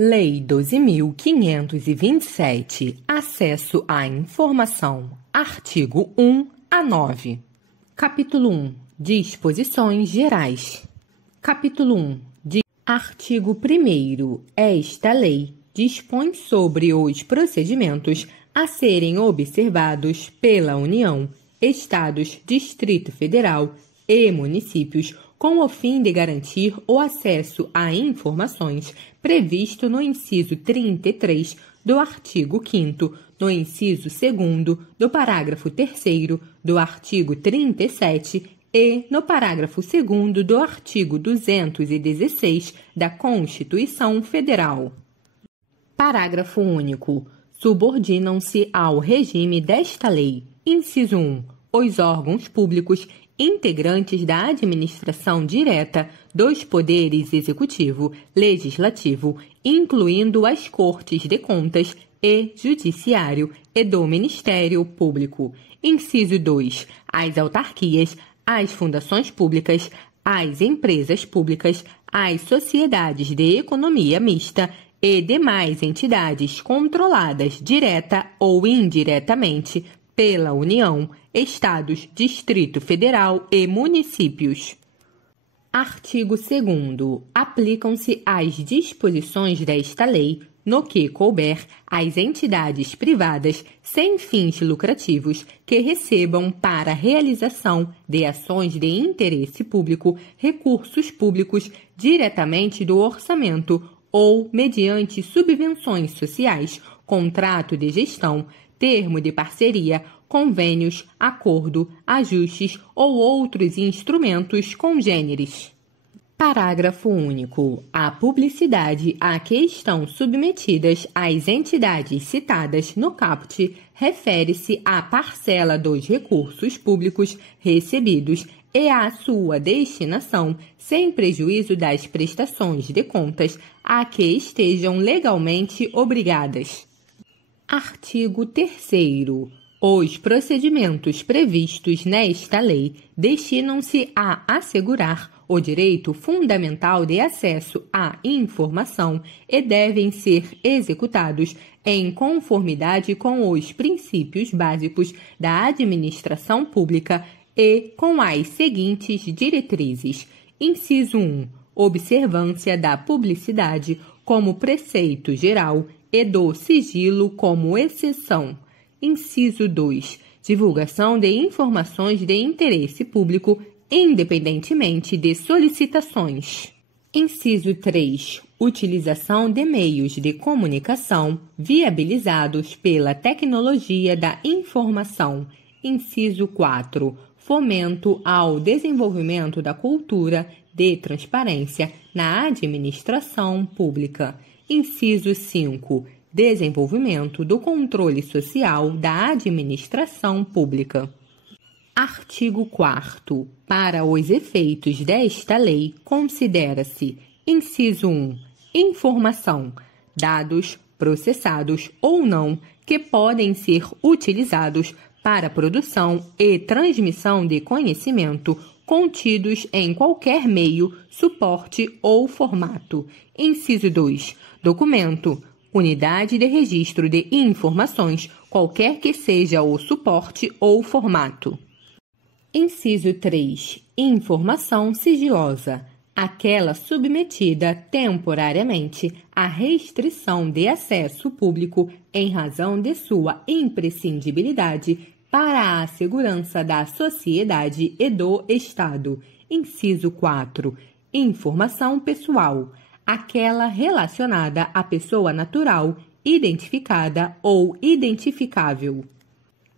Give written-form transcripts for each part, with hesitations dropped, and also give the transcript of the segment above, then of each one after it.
Lei 12.527, Acesso à Informação, artigo 1 a 9. Capítulo 1, Disposições Gerais. Capítulo 1, Artigo 1º. Esta lei dispõe sobre os procedimentos a serem observados pela União, Estados, Distrito Federal e municípios com o fim de garantir o acesso a informações previsto no inciso 33 do artigo 5º, no inciso 2º do parágrafo 3º do artigo 37 e no parágrafo 2º do artigo 216 da Constituição Federal. Parágrafo único. Subordinam-se ao regime desta lei: inciso 1, os órgãos públicos integrantes da administração direta dos poderes executivo, legislativo, incluindo as Cortes de Contas e Judiciário e do Ministério Público. Inciso 2, as autarquias, as fundações públicas, as empresas públicas, as sociedades de economia mista e demais entidades controladas direta ou indiretamente pela União, Estados, Distrito Federal e municípios. Artigo 2º. Aplicam-se as disposições desta lei, no que couber, às entidades privadas sem fins lucrativos que recebam para a realização de ações de interesse público recursos públicos diretamente do orçamento ou mediante subvenções sociais, contrato de gestão, termo de parceria, convênios, acordo, ajustes ou outros instrumentos congêneres. Parágrafo único. A publicidade a que estão submetidas as entidades citadas no caput refere-se à parcela dos recursos públicos recebidos e à sua destinação, sem prejuízo das prestações de contas a que estejam legalmente obrigadas. Artigo 3º. Os procedimentos previstos nesta lei destinam-se a assegurar o direito fundamental de acesso à informação e devem ser executados em conformidade com os princípios básicos da administração pública e com as seguintes diretrizes. Inciso 1. Observância da publicidade como preceito geral e do sigilo como exceção. Inciso 2. Divulgação de informações de interesse público, independentemente de solicitações. Inciso 3. Utilização de meios de comunicação viabilizados pela tecnologia da informação. Inciso 4. Fomento ao desenvolvimento da cultura de transparência na administração pública. Inciso 5. Desenvolvimento do controle social da administração pública. Artigo 4º. Para os efeitos desta lei, considera-se: inciso 1. Informação, dados processados ou não que podem ser utilizados para produção e transmissão de conhecimento contidos em qualquer meio, suporte ou formato. Inciso 2. Documento, unidade de registro de informações, qualquer que seja o suporte ou formato. Inciso 3. Informação sigilosa, aquela submetida temporariamente à restrição de acesso público em razão de sua imprescindibilidade para a segurança da sociedade e do Estado. Inciso 4. Informação pessoal, aquela relacionada à pessoa natural, identificada ou identificável.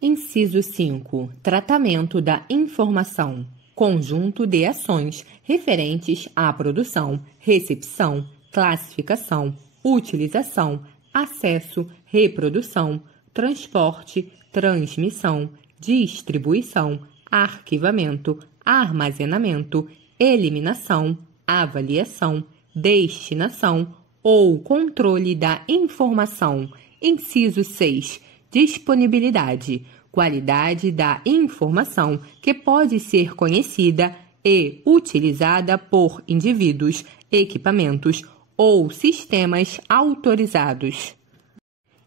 Inciso 5. Tratamento da informação. Conjunto de ações referentes à produção, recepção, classificação, utilização, acesso, reprodução, transporte, transmissão, distribuição, arquivamento, armazenamento, eliminação, avaliação, destinação ou controle da informação. Inciso 6. Disponibilidade, qualidade da informação que pode ser conhecida e utilizada por indivíduos, equipamentos ou sistemas autorizados.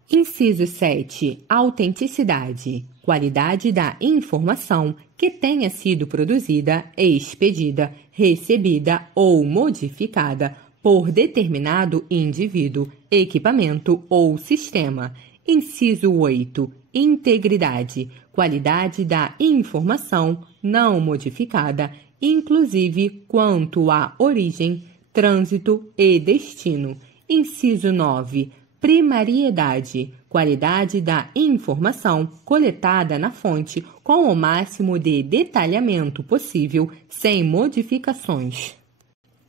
Inciso 7. Autenticidade. Qualidade da informação que tenha sido produzida, expedida, recebida ou modificada por determinado indivíduo, equipamento ou sistema. Inciso 8. Integridade. Qualidade da informação não modificada, inclusive quanto à origem, trânsito e destino. Inciso 9. Primariedade. Qualidade da informação coletada na fonte com o máximo de detalhamento possível, sem modificações.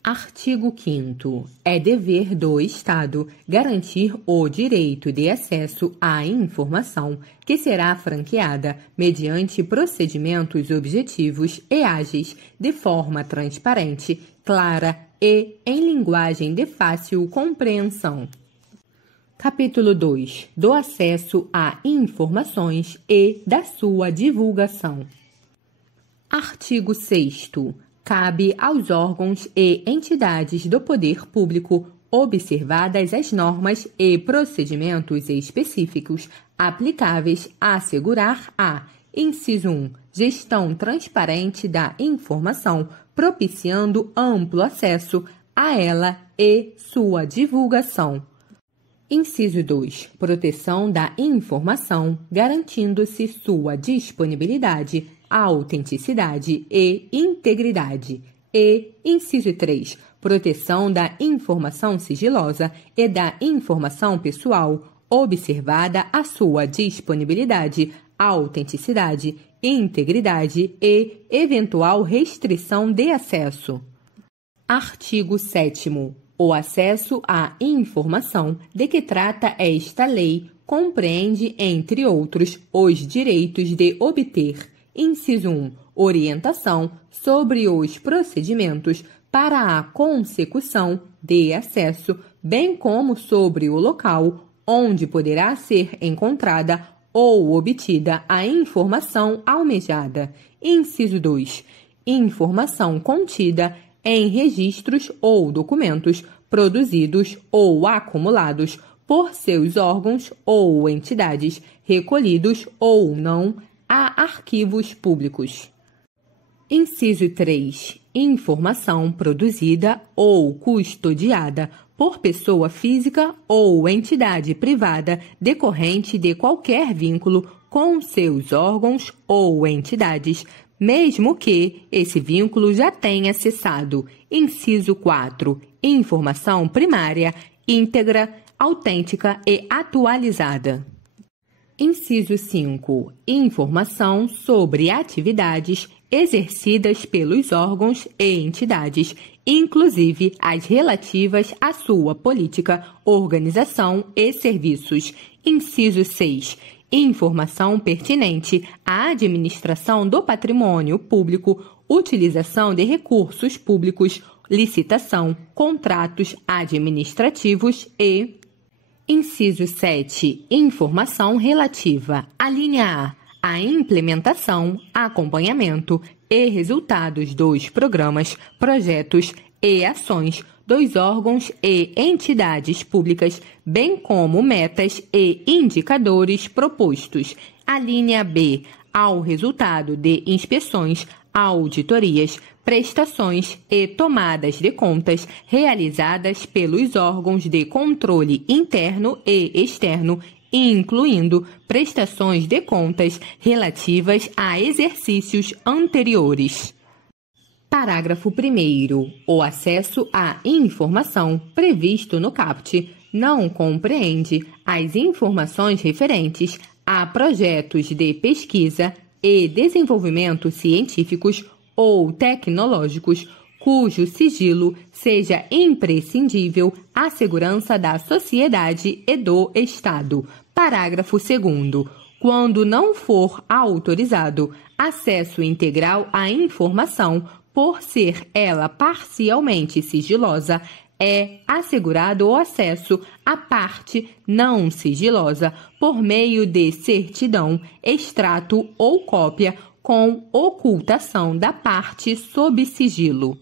Artigo 5º. É dever do Estado garantir o direito de acesso à informação que será franqueada mediante procedimentos objetivos e ágeis, de forma transparente, clara e em linguagem de fácil compreensão. Capítulo 2. Do acesso a informações e da sua divulgação. Artigo 6º. Cabe aos órgãos e entidades do poder público, observadas as normas e procedimentos específicos aplicáveis, a assegurar a: inciso 1. Gestão transparente da informação, propiciando amplo acesso a ela e sua divulgação. Inciso 2. Proteção da informação, garantindo-se sua disponibilidade, autenticidade e integridade. E, inciso 3. Proteção da informação sigilosa e da informação pessoal, observada a sua disponibilidade, autenticidade, integridade e eventual restrição de acesso. Artigo 7º. O acesso à informação de que trata esta lei compreende, entre outros, os direitos de obter, inciso 1, orientação sobre os procedimentos para a consecução de acesso, bem como sobre o local onde poderá ser encontrada ou obtida a informação almejada, inciso 2, informação contida em registros ou documentos produzidos ou acumulados por seus órgãos ou entidades, recolhidos ou não a arquivos públicos. Inciso 3. Informação produzida ou custodiada por pessoa física ou entidade privada decorrente de qualquer vínculo com seus órgãos ou entidades, mesmo que esse vínculo já tenha cessado. Inciso 4. Informação primária, íntegra, autêntica e atualizada. Inciso 5. Informação sobre atividades exercidas pelos órgãos e entidades, inclusive as relativas à sua política, organização e serviços. Inciso 6. Informação pertinente à administração do patrimônio público, utilização de recursos públicos, licitação, contratos administrativos e... Inciso 7. Informação relativa à linha A, a implementação, acompanhamento e resultados dos programas, projetos e ações dos órgãos e entidades públicas, bem como metas e indicadores propostos. A linha B, ao resultado de inspeções, auditorias, prestações e tomadas de contas realizadas pelos órgãos de controle interno e externo, incluindo prestações de contas relativas a exercícios anteriores. Parágrafo 1º. O acesso à informação previsto no caput não compreende as informações referentes a projetos de pesquisa e desenvolvimento científicos ou tecnológicos cujo sigilo seja imprescindível à segurança da sociedade e do Estado. Parágrafo 2º. Quando não for autorizado acesso integral à informação, por ser ela parcialmente sigilosa, é assegurado o acesso à parte não sigilosa por meio de certidão, extrato ou cópia com ocultação da parte sob sigilo.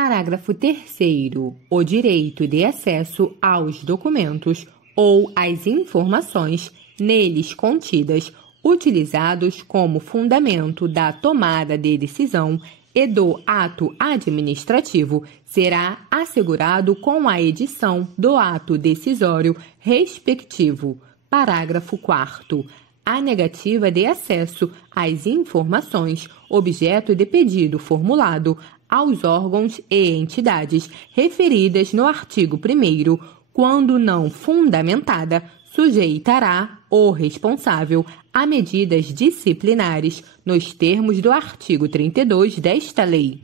Parágrafo 3º. O direito de acesso aos documentos ou às informações neles contidas, utilizados como fundamento da tomada de decisão e do ato administrativo, será assegurado com a edição do ato decisório respectivo. Parágrafo 4º. A negativa de acesso às informações objeto de pedido formulado aos órgãos e entidades referidas no artigo 1º, quando não fundamentada, sujeitará o responsável a medidas disciplinares nos termos do artigo 32 desta lei.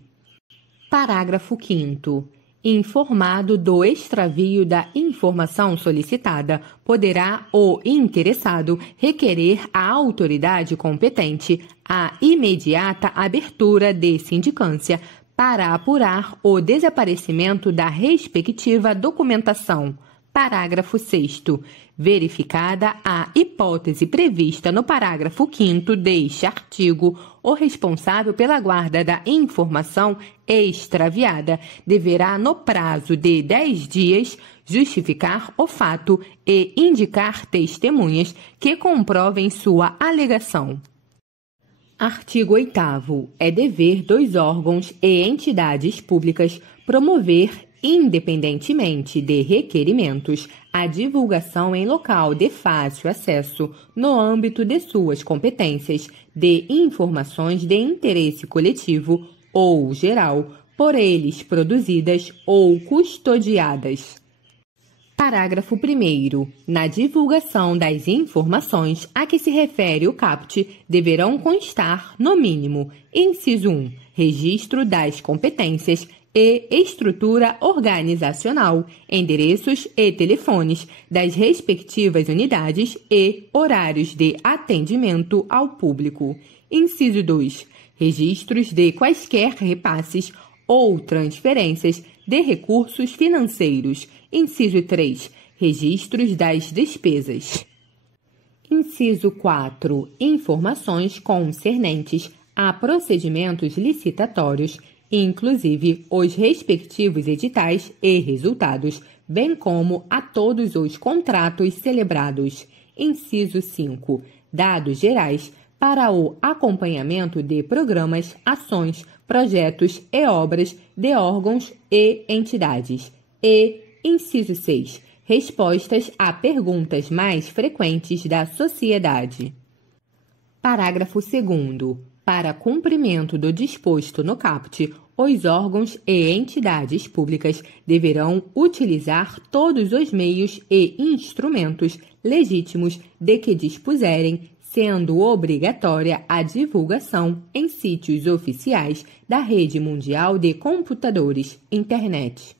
Parágrafo 5º. Informado do extravio da informação solicitada, poderá o interessado requerer à autoridade competente a imediata abertura de sindicância para apurar o desaparecimento da respectiva documentação. Parágrafo 6º. Verificada a hipótese prevista no parágrafo 5º deste artigo, o responsável pela guarda da informação extraviada deverá, no prazo de 10 dias, justificar o fato e indicar testemunhas que comprovem sua alegação. Artigo 8º. É dever dos órgãos e entidades públicas promover, independentemente de requerimentos, a divulgação em local de fácil acesso, no âmbito de suas competências, de informações de interesse coletivo ou geral, por eles produzidas ou custodiadas. Parágrafo 1º. Na divulgação das informações a que se refere o caput, deverão constar, no mínimo, inciso 1, registro das competências e estrutura organizacional, endereços e telefones das respectivas unidades e horários de atendimento ao público. Inciso 2. Registros de quaisquer repasses ou transferências de recursos financeiros. Inciso 3. Registros das despesas. Inciso 4. Informações concernentes a procedimentos licitatórios, inclusive os respectivos editais e resultados, bem como a todos os contratos celebrados. Inciso 5. Dados gerais para o acompanhamento de programas, ações, projetos e obras de órgãos e entidades. E, inciso 6. Respostas a perguntas mais frequentes da sociedade. Parágrafo 2º. Para cumprimento do disposto no caput, os órgãos e entidades públicas deverão utilizar todos os meios e instrumentos legítimos de que dispuserem, sendo obrigatória a divulgação em sítios oficiais da Rede Mundial de Computadores, Internet.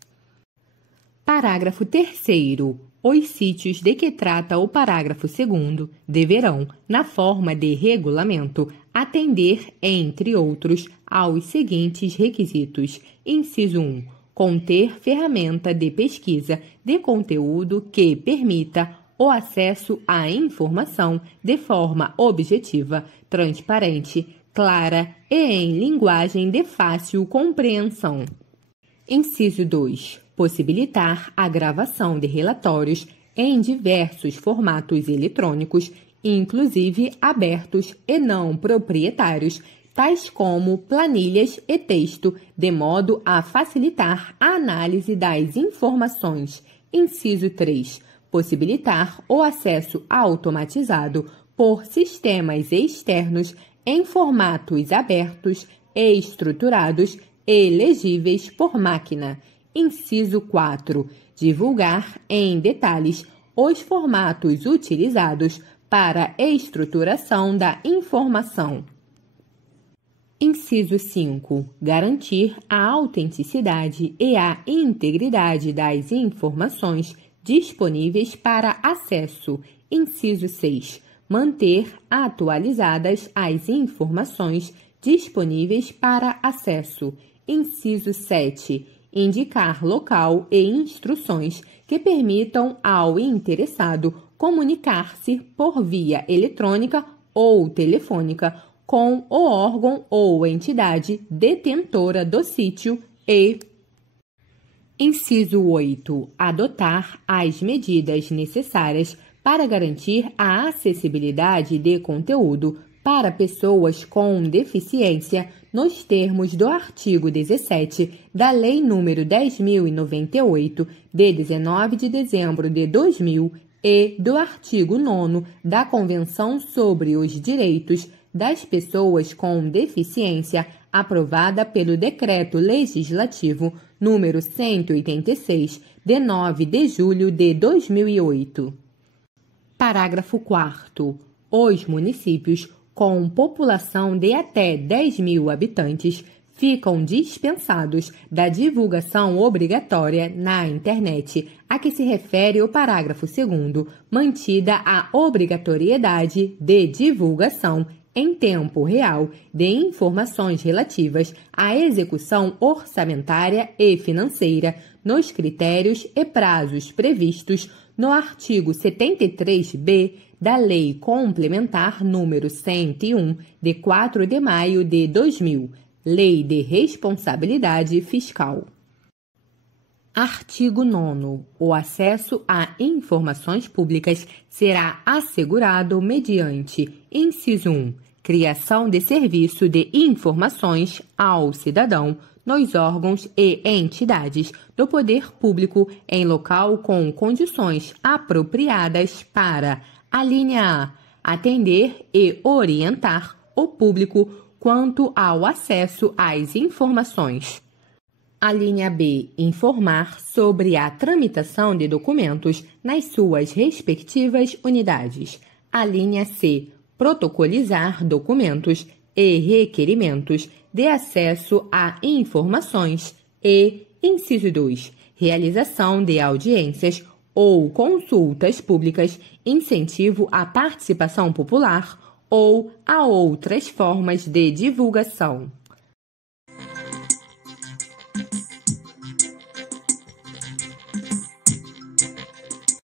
Parágrafo 3º. Os sítios de que trata o parágrafo 2º deverão, na forma de regulamento, atender, entre outros, aos seguintes requisitos. Inciso 1. Conter ferramenta de pesquisa de conteúdo que permita o acesso à informação de forma objetiva, transparente, clara e em linguagem de fácil compreensão. Inciso 2. Possibilitar a gravação de relatórios em diversos formatos eletrônicos, inclusive abertos e não proprietários, tais como planilhas e texto, de modo a facilitar a análise das informações. Inciso 3. Possibilitar o acesso automatizado por sistemas externos em formatos abertos e estruturados e legíveis por máquina. Inciso 4. Divulgar em detalhes os formatos utilizados para estruturação da informação. Inciso 5. Garantir a autenticidade e a integridade das informações disponíveis para acesso. Inciso 6. Manter atualizadas as informações disponíveis para acesso. Inciso 7. Indicar local e instruções que permitam ao interessado comunicar-se por via eletrônica ou telefônica com o órgão ou entidade detentora do sítio e Inciso 8. Adotar as medidas necessárias para garantir a acessibilidade de conteúdo para pessoas com deficiência nos termos do artigo 17 da Lei nº 10.098, de 19 de dezembro de 2000, e do artigo 9º da Convenção sobre os Direitos das Pessoas com Deficiência, aprovada pelo Decreto Legislativo número 186, de 9 de julho de 2008. Parágrafo 4º. Os municípios com população de até 10.000 habitantes ficam dispensados da divulgação obrigatória na internet, a que se refere o parágrafo 2º, mantida a obrigatoriedade de divulgação em tempo real de informações relativas à execução orçamentária e financeira nos critérios e prazos previstos no artigo 73b da Lei Complementar número 101, de 4 de maio de 2000, Lei de Responsabilidade Fiscal. Artigo 9º. O acesso a informações públicas será assegurado mediante: inciso 1. Criação de serviço de informações ao cidadão nos órgãos e entidades do poder público em local com condições apropriadas para: alínea A. Atender e orientar o público quanto ao acesso às informações. Alínea B. Informar sobre a tramitação de documentos nas suas respectivas unidades. Alínea C. Protocolizar documentos e requerimentos de acesso a informações. E, inciso 2. Realização de audiências ou consultas públicas, incentivo à participação popular ou a outras formas de divulgação.